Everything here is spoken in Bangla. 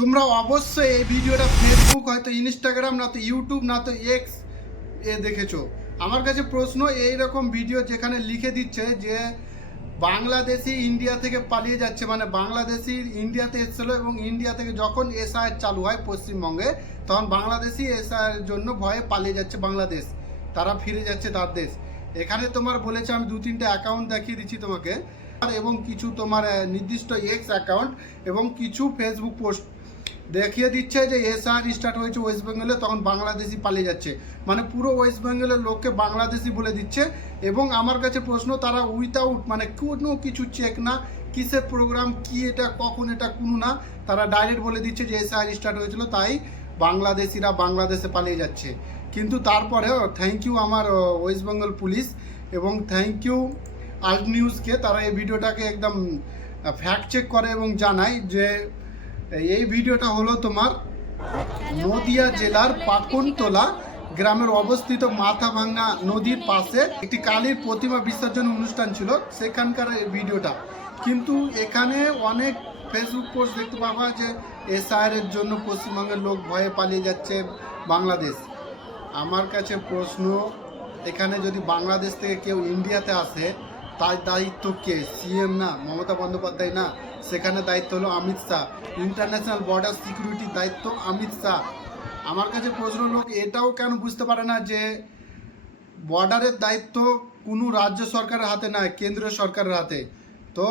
তোমরা অবশ্যই এই ভিডিওটা ফেসবুক হয়তো ইনস্টাগ্রাম না তো ইউটিউব না তো এক্স দেখেছো। আমার কাছে প্রশ্ন, এই রকম ভিডিও যেখানে লিখে দিচ্ছে যে বাংলাদেশি ইন্ডিয়া থেকে পালিয়ে যাচ্ছে, মানে বাংলাদেশি ইন্ডিয়াতে এসেছিল এবং ইন্ডিয়া থেকে যখন এসআইআর চালু হয় পশ্চিমবঙ্গে তখন বাংলাদেশি এসআইআর জন্য ভয়ে পালিয়ে যাচ্ছে বাংলাদেশ, তারা ফিরে যাচ্ছে তার দেশ। এখানে তোমার বলেছে, আমি 2-3টে অ্যাকাউন্ট দেখিয়ে দিচ্ছি তোমাকে, এবং কিছু তোমার নির্দিষ্ট এক্স অ্যাকাউন্ট এবং কিছু ফেসবুক পোস্ট দেখিয়ে দিচ্ছে যে এসআর স্টার্ট হয়েছে ওয়েস্ট বেঙ্গলে, তখন বাংলাদেশি পালিয়ে যাচ্ছে, মানে পুরো ওয়েস্ট বেঙ্গলের লোককে বাংলাদেশি বলে দিচ্ছে। এবং আমার কাছে প্রশ্ন, তারা উইথাউট মানে কোনো কিছু চেক না, কিসের প্রোগ্রাম কি এটা কখন এটা কোনো না, তারা ডাইরেক্ট বলে দিচ্ছে যে এসআর স্টার্ট হয়েছিল তাই বাংলাদেশিরা বাংলাদেশে পালিয়ে যাচ্ছে। কিন্তু তারপরেও থ্যাংক ইউ আমার ওয়েস্ট বেঙ্গল পুলিশ এবং থ্যাংক ইউ আল্ট নিউজকে, তারা এই ভিডিওটাকে একদম ফ্যাক্ট চেক করে এবং জানায় যে এই ভিডিওটা হলো তোমার নদিয়া জেলার পাকনতলা গ্রামের অবস্থিত মাথাভাঙ্গা নদীর পাশে একটি কালীর প্রতিমা বিসর্জন অনুষ্ঠান ছিল, সেখানকার এই ভিডিওটা। কিন্তু এখানে অনেক ফেসবুক পোস্ট দেখতে পাওয়া যে এসআইআর জন্য পশ্চিমবঙ্গের লোক ভয়ে পালিয়ে যাচ্ছে বাংলাদেশ। আমার কাছে প্রশ্ন, এখানে যদি বাংলাদেশ থেকে কেউ ইন্ডিয়াতে আসে তার দায়িত্ব কে? সিএম না, মমতা বন্দ্যোপাধ্যায় না, সেখানে দায়িত্ব হলো অমিত শাহ। ইন্টারন্যাশনাল বর্ডার সিকিউরিটির দায়িত্ব অমিত শাহ। আমার কাছে প্রশ্ন, লোক এটাও কেন বুঝতে পারে না যে বর্ডারের দায়িত্ব কোনো রাজ্য সরকারের হাতে নয়, কেন্দ্রীয় সরকারের হাতে। তো